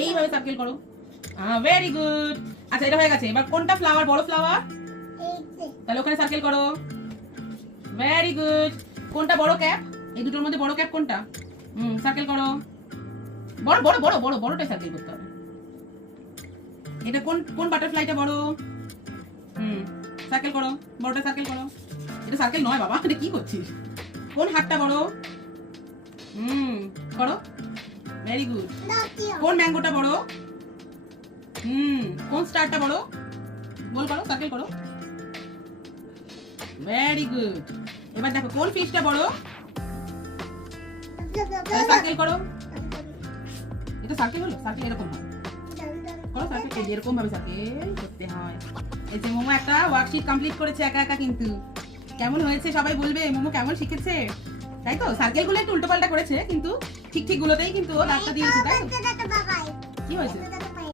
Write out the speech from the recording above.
এইভাবে সার্কেল করো। Very good. আচ্ছা এটা হয়ে গেছে, এবার কোনটা ফ্লাওয়ার? বড় ফ্লাওয়ার, তাহলে ওখানে সার্কেল করো। Very good. কোনটা বড় ক্যাপ? এই দুটোর মধ্যে বড় ক্যাপ কোনটা? সার্কেল করো। বড় বড় বড় বড় বড়টাই সার্কেল করতে হবে। এটা কোন কোন বাটারফ্লাইটা বড়? সার্কেল করো, বড়টা সার্কেল করো। এটা সার্কেল নয় বাবা, এটা কি করছিস? কোন হাতটা বড়? করো। Very good. কোন ম্যাঙ্গোটা বড়? কোন স্টারটা বড়? গোল করো, সার্কেল করো। Very good. এবার দেখো কোন ফিশটা বড়? সার্কেল করো। এটা সার্কেল হলো? সার্কেল এরকম হয়। করো সার্কেল, এরকম ভাবে সার্কেল করতে হয়। এই যে মোমো একটা ওয়ার্কশিট কমপ্লিট করেছে একা একা, কিন্তু কেমন হয়েছে সবাই বলবে। মোমো কেমন শিখেছে, তাই তো? সার্কেল গুলো একটু উল্টো পাল্টা করেছে, কিন্তু ঠিক ঠিক গুলোতেই কিন্তু ও দাগটা দিয়েছে, তাই তো? কি হয়েছে?